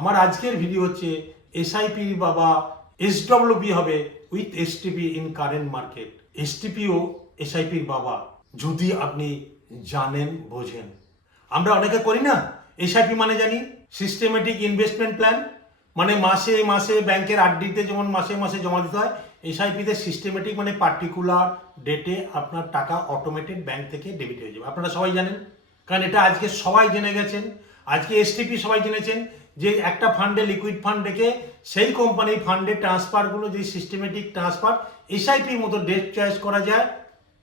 আমার আজকের ভিডিও হচ্ছে এসআইপি বাবা এসডব্লিউপি হবে with STP in current market এসটিপিও এসআইপির বাবা, যদি আপনি জানেন, বোঝেন। আমরা অনেকে করি না এসআইপি মানে জানি? সিস্টেমেটিক ইনভেস্টমেন্ট প্ল্যান মানে মাসে মাসে ব্যাংকের আরডিতে যেমন মাসে মাসে জমা দিতে হয় এসআইপিতে সিস্টেমেটিক মানে পার্টিকুলার ডেটে আপনার টাকা অটোমেটেড ব্যাংক থেকে ডেবিট হয়ে যাবে। আপনারা সবাই জানেন? কারণ এটা আজকে সবাই জেনে গেছেন। আজকে এসটিপি সবাই জেনেছেন। যে একটা ফান্ডে লিকুইড ফান্ড রেখে সেই কোম্পানির ফান্ডে ট্রান্সফারগুলো যে সিস্টেমেটিক ট্রান্সফার এসআইপির মতো ডেট চয়েস করা যায়,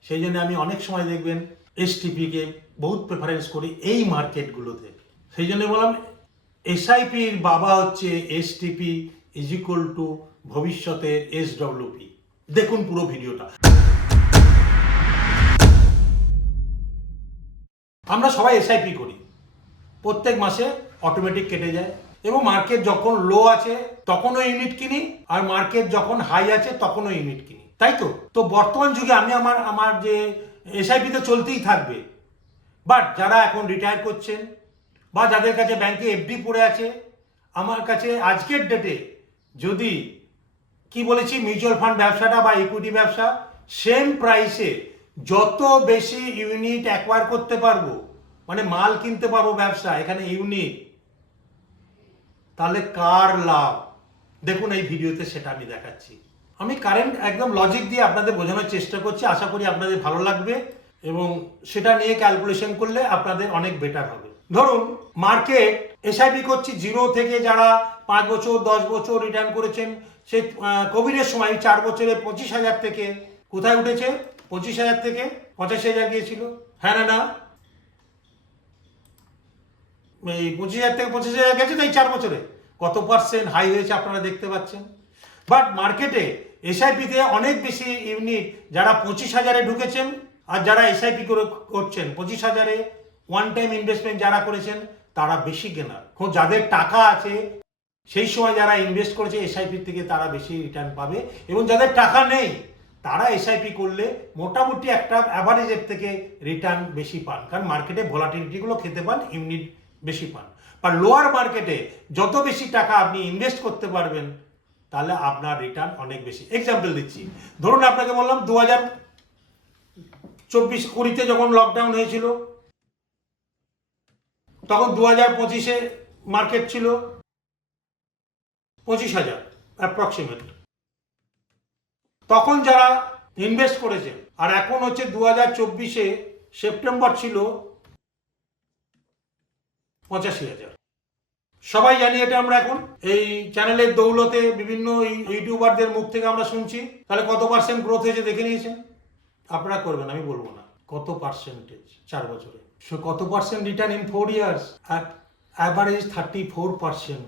সেই জন্য আমি অনেক সময় দেখবেন এসটিপিকে বহুত প্রেফারেন্স করি এই মার্কেটগুলোতে সেই জন্য বললাম এসআইপির বাবা হচ্ছে এসটিপি ইজ ইকুয়াল টু ভবিষ্যতের এসডব্লিউপি দেখুন পুরো ভিডিওটা। আমরা সবাই এসআইপি করি। প্রত্যেক মাসে অটোমেটিক কেটে যায়। এবং মার্কেট যখন লো আছে, তখনও ইউনিট কিনি, আর মার্কেট যখন হাই আছে, তখনও ইউনিট কিনি। তাই তো? তো বর্তমান যুগে আমি আমার আমার যে এসআইপি তো চলতেই থাকবে। বাট যারা এখন রিটায়ার করছেন, বা যাদের কাছে ব্যাংকে এফডি পড়ে আছে, আমার কাছে আজকের ডেটে যদি, কি বলেছি মিউচুয়াল ফান্ড ব্যবসাটা বা ইকুইটি ব্যবসা সেম প্রাইসে যত বেশি ইউনিট অ্যাকোয়ার করতে পারব মানে মাল কিনতে পারব ব্যবসা, এখানে ইউনিট তাহলে কার লাভ? দেখুন এই ভিডিওতে সেটা আমি দেখাচ্ছি। আমি কারেন্ট একদম লজিক দিয়ে আপনাদের বোঝানোর চেষ্টা করছি, আশা করি আপনাদের ভালো লাগবে এবং সেটা নিয়ে ক্যালকুলেশন করলে আপনাদের অনেক বেটার হবে। ধরুন মার্কেট এসআইপি করছি জিরো থেকে যারা পাঁচ বছর, দশ বছর রিটার্ন করেছেন, সে কোভিডের সময় চার বছরে পঁচিশ হাজার থেকে কোথায় উঠেছে? পঁচিশ হাজার থেকে পঁচাশি হাজার গিয়েছিল। হ্যাঁ না না এই পঁচিশ হাজার থেকে পঁচিশ হাজার গেছে তো এই চার বছরে। কত পার্সেন্ট হাই হয়েছে আপনারা দেখতে পাচ্ছেন। বাট মার্কেটে এসআইপিতে অনেক বেশি ইউনিট যারা পঁচিশ হাজারে ঢুকেছেন আর যারা এসআইপি করে করছেন, পঁচিশ হাজারে ওয়ান টাইম ইনভেস্টমেন্ট যারা করেছেন, তারা বেশি কেনার যাদের টাকা আছে, সেই সময় যারা ইনভেস্ট করেছে এসআইপির থেকে তারা বেশি রিটার্ন পাবে। এবং যাদের টাকা নেই, তারা এসআইপি করলে মোটামুটি একটা অ্যাভারেজের থেকে রিটার্ন বেশি পান। কারণ মার্কেটে ভোলাটিলিটিগুলো খেতে পান ইউনিট বেশি পান। আর লোয়ার মার্কেটে যত বেশি টাকা আপনি ইনভেস্ট করতে পারবেন, তাহলে আপনার রিটার্ন অনেক বেশি। এক্সাম্পল দিচ্ছি। ধরুন আপনাকে বললাম দু হাজার চব্বিশ কুড়িতে যখন লকডাউন হয়েছিল, তখন দু হাজার পঁচিশে মার্কেট ছিল পঁচিশ হাজার অ্যাপ্রক্সিমেট তখন যারা ইনভেস্ট করেছে, আর এখন হচ্ছে দু হাজার চব্বিশে সেপ্টেম্বর ছিল পঁচাশি হাজার। সবাই জানি এটা আমরা এখন। এই চ্যানেলের দৌলতে বিভিন্ন ইউটিউবারদের মুখ থেকে আমরা শুনছি। তাহলে কত পার্সেন্ট গ্রোথ হয়েছে দেখে নিয়েছেন? আপনারা করবেন, আমি বলব না। কত পার্সেন্টেজ চার বছরে। সো কত percent return in four years average thirty four percent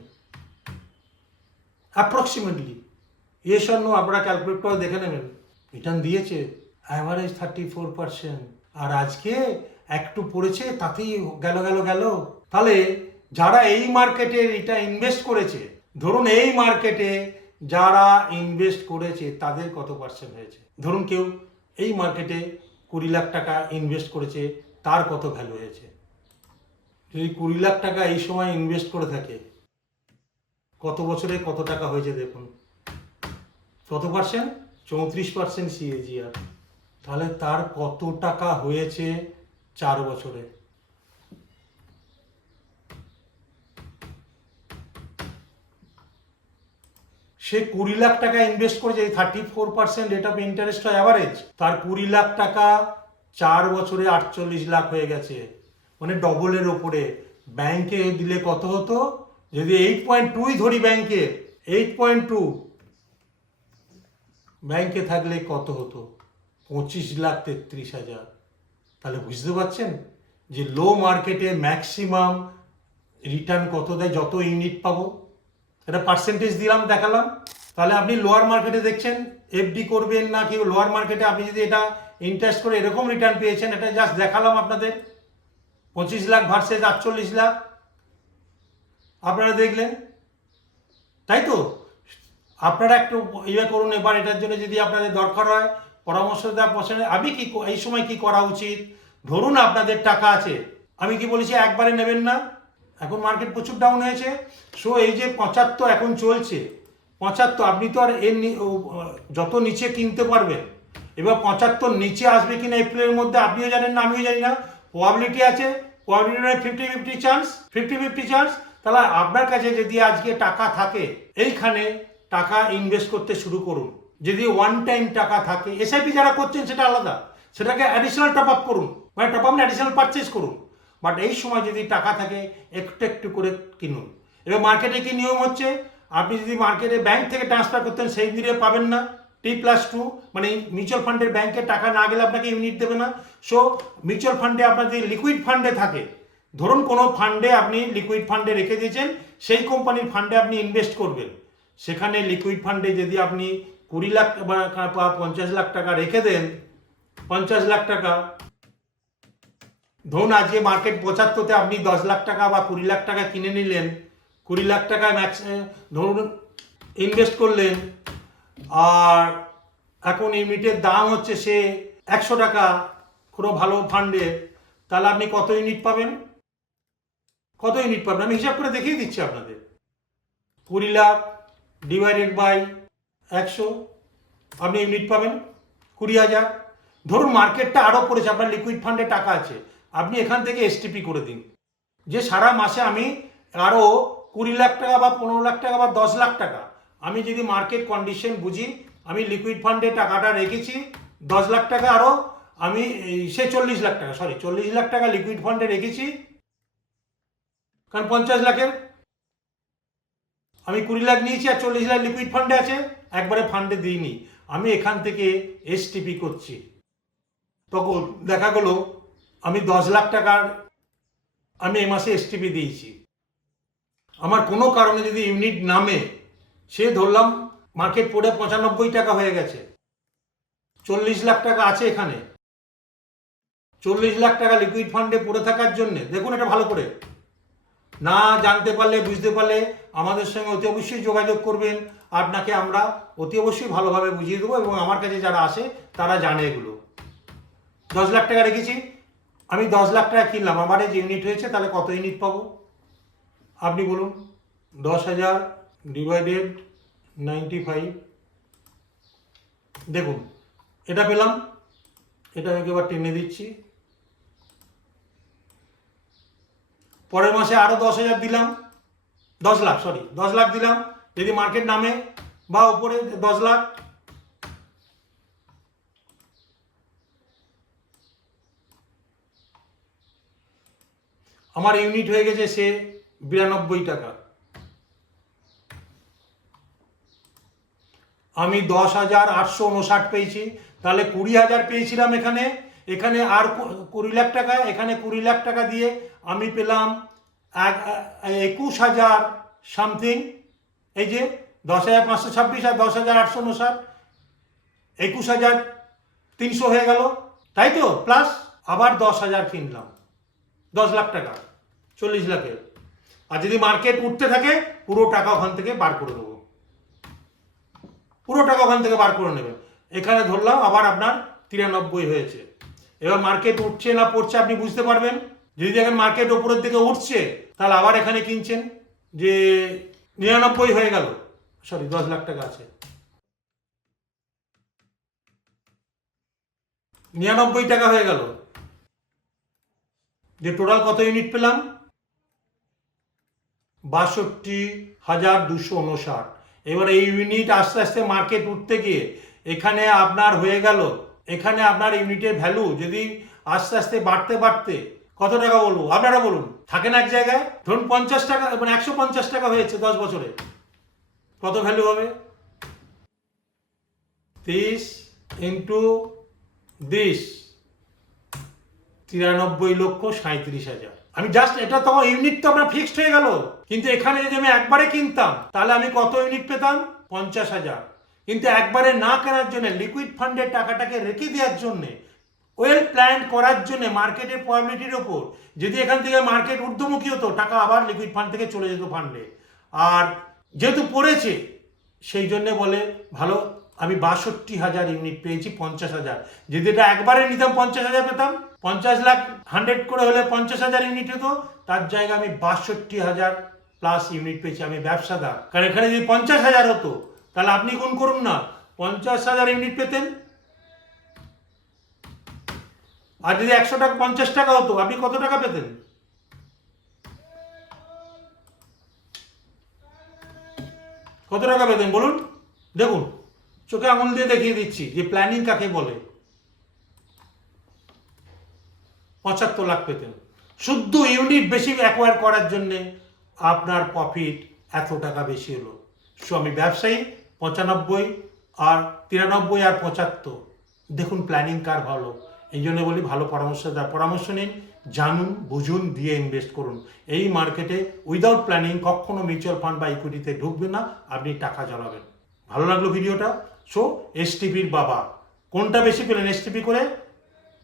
approximately S অন্য আপনারা ক্যালকুলেট করে দেখে নেবেন। রিটার্ন দিয়েছে অ্যাভারেজ থার্টি ফোর পার্সেন্ট আর আজকে একটু পড়েছে, তাতেই গেল গেল গেল। তাহলে যারা এই মার্কেটে এটা ইনভেস্ট করেছে, ধরুন এই মার্কেটে যারা ইনভেস্ট করেছে তাদের কত পার্সেন্ট হয়েছে? ধরুন কেউ এই মার্কেটে কুড়ি লাখ টাকা ইনভেস্ট করেছে, তার কত ভ্যালু হয়েছে? যদি কুড়ি লাখ টাকা এই সময় ইনভেস্ট করে থাকে, কত বছরে কত টাকা হয়েছে দেখুন? কত পার্সেন্ট চৌত্রিশ পার্সেন্ট সিএজিআর তাহলে তার কত টাকা হয়েছে চার বছরে? সে কুড়ি লাখ টাকা ইনভেস্ট করেছে thirty four percent rate of interest হয় অ্যাভারেজ তার কুড়ি লাখ টাকা চার বছরে আটচল্লিশ লাখ হয়ে গেছে। মানে ডবলের ওপরে। ব্যাংকে দিলে কত হতো? যদি এইট পয়েন্ট টুই ধরি ব্যাংকে এইট পয়েন্ট টু ব্যাংকে থাকলে কত হতো? পঁচিশ লাখ তেত্রিশ হাজার। তাহলে বুঝতে পারছেন যে লো মার্কেটে ম্যাক্সিমাম রিটার্ন কত দেয়? যত ইউনিট পাবো। এটা পার্সেন্টেজ দিলাম, দেখালাম। তাহলে আপনি লোয়ার মার্কেটে দেখছেন এফডি করবেন না কি লোয়ার মার্কেটে আপনি যদি এটা ইন্টারেস্ট করে এরকম রিটার্ন পেয়েছেন, এটা জাস্ট দেখালাম আপনাদের। পঁচিশ লাখ ভার্সেস আটচল্লিশ লাখ। আপনারা দেখলেন? তাই তো? আপনারা একটু ইয়ে করুন এবার, এটার জন্য যদি আপনাদের দরকার হয়, পরামর্শ দেওয়া পছন্দ আমি কি এই সময় কি করা উচিত? ধরুন আপনাদের টাকা আছে। আমি কি বলেছি, একবারে নেবেন না? এখন মার্কেট প্রচুর ডাউন হয়েছে। সো এই যে পঁচাত্তর এখন চলছে, পঁচাত্তর আপনি তো আর এর যত নিচে কিনতে পারবেন, এবার পঁচাত্তর নিচে আসবে কিনা এপ্রিলের মধ্যে আপনিও জানেন না, আমিও জানি না। প্রবাবিলিটি আছে probability fifty fifty chance fifty fifty chance তাহলে আপনার কাছে যদি আজকে টাকা থাকে, এইখানে টাকা ইনভেস্ট করতে শুরু করুন। যদি ওয়ান টাইম টাকা থাকে এসআইপি যারা করছেন সেটা আলাদা। সেটাকে অ্যাডিশনাল টপ আপ করুন মানে টপ আপ অ্যাডিশনাল পারচেস করুন। বাট এই সময় যদি টাকা থাকে, একটু একটু করে কিনুন। এবার মার্কেটে কি নিয়ম হচ্ছে? আপনি যদি মার্কেটে ব্যাংক থেকে ট্রান্সফার করতেন, সেই দিনে পাবেন না। টি প্লাস টু মানে মিউচুয়াল ফান্ডের ব্যাংকে টাকা না গেলে আপনাকে ইউনিট দেবে না। সো মিউচুয়াল ফান্ডে আপনার যদি লিকুইড ফান্ডে থাকে, ধরুন কোনো ফান্ডে আপনি লিকুইড ফান্ডে রেখে দিয়েছেন, সেই কোম্পানির ফান্ডে আপনি ইনভেস্ট করবেন। সেখানে লিকুইড ফান্ডে যদি আপনি কুড়ি লাখ বা- পঞ্চাশ লাখ টাকা রেখে দেন, পঞ্চাশ লাখ টাকা ধরুন আজকে মার্কেট পঁচাত্তরতে আপনি দশ লাখ টাকা বা কুড়ি লাখ টাকা কিনে নিলেন, কুড়ি লাখ টাকা ম্যাক্স ধরুন ইনভেস্ট করলেন, আর এখন ইউনিটের দাম হচ্ছে সে একশো টাকা, কোনো ভালো ফান্ডে তাহলে আপনি কত ইউনিট পাবেন? কত ইউনিট পাবেন? আমি হিসাব করে দেখিয়ে দিচ্ছি আপনাদের। কুড়ি লাখ ডিভাইডেড বাই একশো, আপনি ইউনিট পাবেন কুড়ি হাজার। ধরুন মার্কেটটা আরও পড়েছে, আপনার লিকুইড ফান্ডে টাকা আছে। আপনি এখান থেকে এসটিপি করে দিন। যে সারা মাসে আমি আরও কুড়ি লাখ টাকা বা পনেরো লাখ টাকা বা দশ লাখ টাকা, আমি যদি মার্কেট কন্ডিশন বুঝি, আমি লিকুইড ফান্ডে টাকাটা রেখেছি, দশ লাখ টাকা আরও আমি সে চল্লিশ লাখ টাকা সরি চল্লিশ লাখ টাকা লিকুইড ফান্ডে রেখেছি, কারণ পঞ্চাশ লাখের। আমি কুড়ি লাখ নিয়েছি আর চল্লিশ লাখ লিকুইড ফান্ডে আছে, একবারে ফান্ডে দিইনি। আমি এখান থেকে এসটিপি করছি। তখন দেখা গেলো আমি দশ লাখ টাকার, আমি এ মাসে এসটিপি দিয়েছি। আমার কোনো কারণে যদি ইউনিট নামে, সে ধরলাম মার্কেট পড়ে পঁচানব্বই টাকা হয়ে গেছে। চল্লিশ লাখ টাকা আছে এখানে। চল্লিশ লাখ টাকা লিকুইড ফান্ডে পড়ে থাকার জন্য, দেখুন এটা ভালো করে। না জানতে পারলে, বুঝতে পারলে আমাদের সঙ্গে অতি অবশ্যই যোগাযোগ করবেন। আপনাকে আমরা অতি অবশ্যই ভালোভাবে বুঝিয়ে দেবো এবং আমার কাছে যারা আসে, তারা জানে এগুলো। দশ লাখ টাকা রেখেছি। আমি দশ লাখ টাকা কিনলাম, আমার যে ইউনিট হয়েছে, তাহলে কত ইউনিট পাবো? আপনি বলুন, দশ হাজার ডিভাইডেড নাইনটি ফাইভ দেখুন, এটা পেলাম, এটা একেবার টেনে দিচ্ছি। পরের মাসে আরও দশ হাজার দিলাম, দশ লাখ সরি দশ লাখ দিলাম, যদি মার্কেট নামে বা উপরে দশ লাখ আমার ইউনিট হয়ে গেছে সে বিরানব্বই টাকা। আমি দশ হাজার আটশো উনষাট পেয়েছি, তাহলে কুড়ি হাজার পেয়েছিলাম এখানে এখানে আর কুড়ি লাখ টাকা, এখানে কুড়ি লাখ টাকা দিয়ে আমি পেলাম এক, একুশ হাজার সামথিং এই যে দশ হাজার পাঁচশো ছাব্বিশ আর দশ হাজার আটশো উনষাট একুশ হাজার তিনশো হয়ে গেল, তাই তো? প্লাস আবার দশ হাজার কিনলাম, দশ লাখ টাকা। চল্লিশ লাখের আর যদি মার্কেট উঠতে থাকে, পুরো টাকা ওখান থেকে বার করে দেবো। পুরো টাকা ওখান থেকে বার করে নেবেন এখানে ধরলাম আবার আপনার তিরানব্বই হয়েছে। এবার মার্কেট উঠছে না পড়ছে আপনি বুঝতে পারবেন। যদি দেখেন মার্কেট ওপরের দিকে উঠছে, তাহলে আবার এখানে কিনছেন যে নিরানব্বই হয়ে গেল। সরি দশ লাখ টাকা আছে। নিরানব্বই টাকা হয়ে গেল। যে টোটাল কত ইউনিট পেলাম? বাষট্টি হাজার দুশো উনষাট। এবার এই ইউনিট আস্তে আস্তে মার্কেট উঠতে গিয়ে এখানে আপনার হয়ে গেল। এখানে আপনার ইউনিটের ভ্যালু যদি আস্তে আস্তে বাড়তে বাড়তে কত টাকা বলব? আপনারা বলুন। থাকেন এক জায়গায়? ধরুন পঞ্চাশ টাকা মানে একশো পঞ্চাশ টাকা হয়েছে দশ বছরে। কত ভ্যালু হবে? তিরিশ ইন্টু দিস তিরানব্বই লক্ষ সাঁত্রিশ হাজার। আমি জাস্ট এটা তো ইউনিট তো আপনার ফিক্সড হয়ে গেল। কিন্তু এখানে যদি আমি একবারে কিনতাম, তাহলে আমি কত ইউনিট পেতাম? পঞ্চাশ হাজার। কিন্তু একবারে না কেনার জন্য লিকুইড ফান্ডের টাকাটাকে রেখে দেওয়ার জন্য ওয়েল প্ল্যান করার জন্য মার্কেটের প্রবাবিলিটির ওপর, যদি এখান থেকে মার্কেট ঊর্ধ্বমুখী হতো, টাকা আবার লিকুইড ফান্ড থেকে চলে যেত ফান্ডে আর যেহেতু পড়েছে, সেই জন্যে বলে, ভালো, আমি বাষট্টি হাজার ইউনিট পেয়েছি, পঞ্চাশ হাজার। যদি এটা একবারে নিতাম, পঞ্চাশ হাজার পেতাম পঞ্চাশ লাখ হান্ড্রেড করে হলে পঞ্চাশ হাজার ইউনিট হতো, তার জায়গায় আমি বাষট্টি হাজার প্লাস ইউনিট পেয়েছি, আমি ব্যবসাদার। কারণ এখানে যদি পঞ্চাশ হাজার হতো, তাহলে আপনি কোন করুন না, পঞ্চাশ হাজার ইউনিট পেতেন। আর যদি একশো টাকা, পঞ্চাশ টাকা হতো, আপনি কত টাকা পেতেন? কত টাকা পেতেন, বলুন? দেখুন, চোখে আঙুল দিয়ে দেখিয়ে দিচ্ছি যে প্ল্যানিং কাকে বলে। পঁচাত্তর লাখ পেতেন। শুদ্ধ ইউনিট বেশি অ্যাকোয়ার করার জন্যে আপনার প্রফিট এত টাকা বেশি হলো। সো আমি ব্যবসায়ী পঁচানব্বই আর তিরানব্বই আর পঁচাত্তর। দেখুন প্ল্যানিং কার ভালো। এই জন্য বলি ভালো পরামর্শ দেওয়ার পরামর্শ নিন, জানুন, বুঝুন, দিয়ে ইনভেস্ট করুন। এই মার্কেটে উইদাউট প্ল্যানিং কখনো মিউচুয়াল ফান্ড বা ইকুইটিতে ঢুকবেন না, আপনি টাকা জমাবেন। ভালো লাগল ভিডিওটা? সো এসটিপির বাবা। কোনটা বেশি পেলেন এসটিপি করে?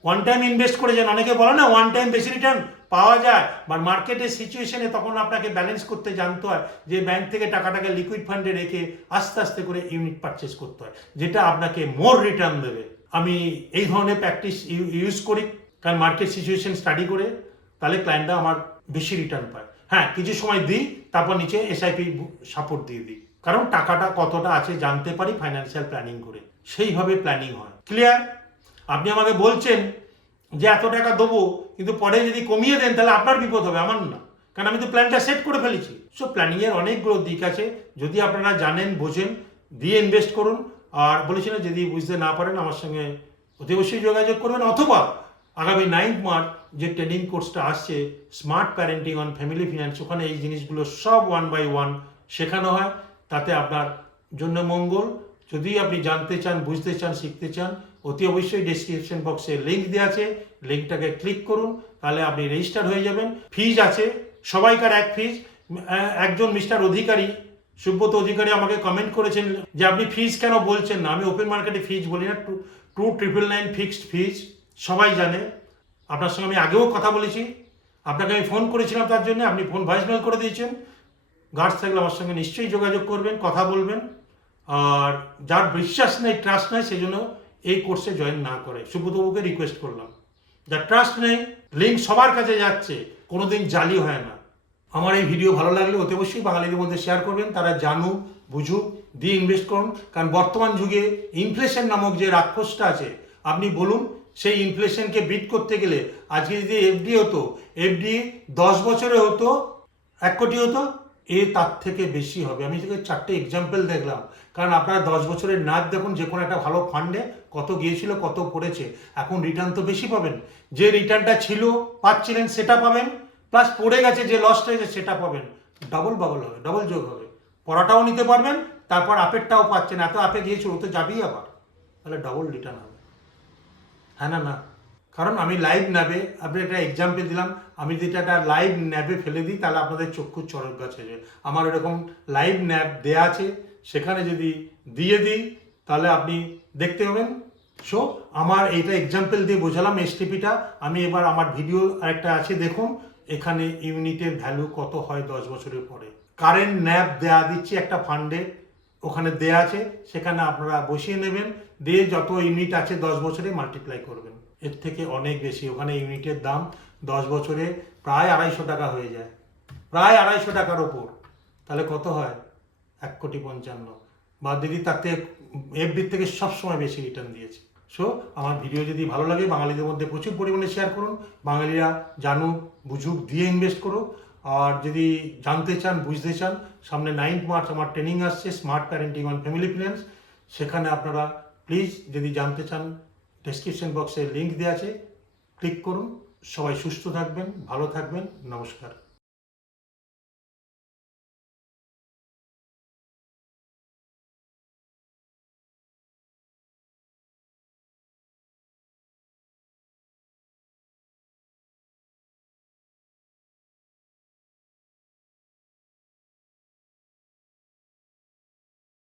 ওয়ান টাইম ইনভেস্ট করে যান। অনেকে বলে না ওয়ান টাইম বেশি রিটার্ন পাওয়া যায়। বাট মার্কেটের সিচুয়েশনে তখন আপনাকে ব্যালেন্স করতে জানতে হয় যে ব্যাংক থেকে টাকাটাকে লিকুইড ফান্ডে রেখে আস্তে আস্তে করে ইউনিট পারচেস করতে হয়, যেটা আপনাকে মোর রিটার্ন দেবে। আমি এই ধরনের প্র্যাকটিস ইউজ করি। কারণ মার্কেট সিচুয়েশন স্টাডি করে, তাহলে ক্লায়েন্টরা আমার বেশি রিটার্ন পায়। হ্যাঁ কিছু সময় দিই, তারপর নিচে এসআইপি সাপোর্ট দিয়ে দিই। কারণ টাকাটা কতটা আছে জানতে পারি ফাইন্যান্সিয়াল প্ল্যানিং করে। সেইভাবে প্ল্যানিং হয়। ক্লিয়ার আপনি আমাকে বলছেন যে এত টাকা দেবো, কিন্তু পরে যদি কমিয়ে দেন, তাহলে আপনার বিপদ হবে, আমার না। কারণ আমি তো প্ল্যানটা সেট করে ফেলেছি। সো প্ল্যানিংয়ের অনেকগুলো দিক আছে। যদি আপনারা জানেন, বোঝেন, দিয়ে ইনভেস্ট করুন। আর বলেছিলেন যদি বুঝতে না পারেন, আমার সঙ্গে অতি অবশ্যই যোগাযোগ করবেন। অথবা আগামী নাইন্থ মার্চ যে ট্রেনিং কোর্সটা আসছে smart parenting on family finance ওখানে এই জিনিসগুলো সব ওয়ান বাই ওয়ান শেখানো হয়। তাতে আপনার জন্য মঙ্গল। যদি আপনি জানতে চান, বুঝতে চান, শিখতে চান, অতি অবশ্যই ডেসক্রিপশন বক্সে লিঙ্ক দেওয়া আছে। লিঙ্কটাকে ক্লিক করুন, তাহলে আপনি রেজিস্টার হয়ে যাবেন। ফিজ আছে, সবাইকার এক ফিজ একজন মিস্টার অধিকারী, সুব্রত অধিকারী আমাকে কমেন্ট করেছেন যে, আপনি ফিজ কেন বলছেন না? আমি ওপেন মার্কেটে ফিজ বলি না two two triple nine fixed fees সবাই জানে। আপনার সঙ্গে আমি আগেও কথা বলেছি। আপনাকে আমি ফোন করেছিলাম তার জন্য, আপনি ফোন ভয়েসমেল করে দিয়েছেন। গার্ডস থাকলে আমার সঙ্গে নিশ্চয়ই যোগাযোগ করবেন, কথা বলবেন। আর যার বিশ্বাস নেই ট্রাস্ট নেই, সেই জন্য এই কোর্সে জয়েন না করে। সুব্রতবাবুকে রিকোয়েস্ট করলাম। যার ট্রাস্ট নেই লিঙ্ক সবার কাছে যাচ্ছে, কোনোদিন জালি হয় না। আমার এই ভিডিও ভালো লাগলে অতি অবশ্যই বাঙালিদের মধ্যে শেয়ার করবেন, তারা জানুক, বুঝুক, দিয়ে ইনভেস্ট করুন। কারণ বর্তমান যুগে ইনফ্লেশন নামক যে রাক্ষসটা আছে, আপনি বলুন, সেই ইনফ্লেশনকে বিট করতে গেলে, আজকে যদি এফডি হতো এফডি দশ বছরে হতো, এক কোটি হতো এ তার থেকে বেশি হবে। আমি থেকে চারটে এক্সাম্পল দেখলাম। কারণ আপনারা দশ বছরের নাচ দেখুন, যে কোনো একটা ভালো ফান্ডে কত গিয়েছিল, কত পড়েছে। এখন রিটার্ন তো বেশি পাবেন। যে রিটার্নটা ছিল, পাচ্ছিলেন, সেটা পাবেন। প্লাস পড়ে গেছে, যে লসটা হয়েছে, সেটা পাবেন। ডবল বাবল হবে ডবল যোগ হবে। পড়াটাও নিতে পারবেন, তারপর আপেরটাও পাচ্ছেন। এত আপে গিয়েছিল তো যাবেই আবার। তাহলে ডবল রিটার্ন হবে। হ্যাঁ না না? কারণ আমি লাইভ ন্যাবে আপনি একটা এক্সাম্পল দিলাম, আমি যদি একটা লাইভ ন্যাবে ফেলে দিই, তাহলে আপনাদের চক্ষু চরক গাছে যায় আমার এরকম লাইভ ন্যাব দেয়া আছে, সেখানে যদি দিয়ে দিই, তাহলে আপনি দেখতে পাবেন। সো আমার এইটা এক্সাম্পল দিয়ে বোঝালাম এসটিপিটা আমি এবার আমার ভিডিও একটা আছে, দেখুন, এখানে ইউনিটের ভ্যালু কত হয় দশ বছরের পরে। কারেন্ট ন্যাব দেয়া দিচ্ছি একটা ফান্ডে ওখানে দেয়া আছে, সেখানে আপনারা বসিয়ে নেবেন, দিয়ে যত ইউনিট আছে দশ বছরে মাল্টিপ্লাই করবেন। এর থেকে অনেক বেশি। ওখানে ইউনিটের দাম দশ বছরে প্রায় আড়াইশো টাকা হয়ে যায়। প্রায় আড়াইশো টাকার ওপর। তাহলে কত হয়? এক কোটি পঞ্চান্ন। বা দিদি তাতে এফডির থেকে সবসময় বেশি রিটার্ন দিয়েছে। সো আমার ভিডিও যদি ভালো লাগে, বাঙালিদের মধ্যে প্রচুর পরিমাণে শেয়ার করুন। বাঙালিরা জানুক, বুঝুক, দিয়ে ইনভেস্ট করুক। আর যদি জানতে চান, বুঝতে চান, সামনে নাইন্থ মার্চ আমার ট্রেনিং আসছে smart parenting on family finance সেখানে আপনারা প্লিজ যদি জানতে চান ডেসক্রিপশন বক্সে লিঙ্ক দেওয়া আছে। ক্লিক করুন। সবাই সুস্থ থাকবেন ভালো থাকবেন। নমস্কার।